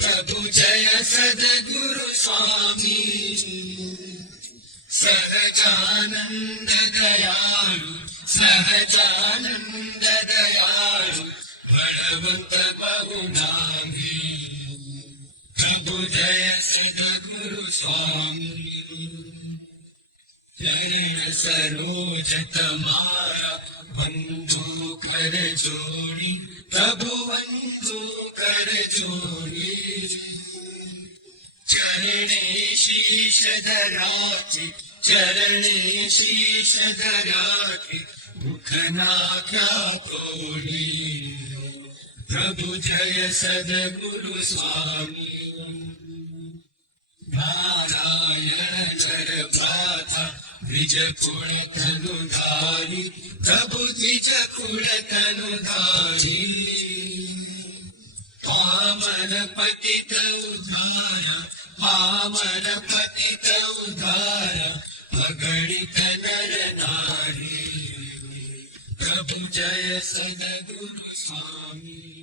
प्रभु जय सद्गुरु स्वामी सहजानंद दयालु सहजानंद दयालु बलवंत बहुनामी प्रभु जय सद्गुरु स्वामी चरण सरोज तमारा बंधु कर जोड़ी प्रभु बंधु कर जोड़ी चरणे शीश धराके चरणे शीश धराके मुखना क्या तोड़ी प्रभु जय सद्गुरु स्वामी नारायण भ्राता द्विज कुल तनुधारी प्रभु द्विज कुल तनुधारी पावन पतित उद्धारा पावन पतित उद्धारा अगणित नर नारी प्रभु जय सद्गुरु स्वामी।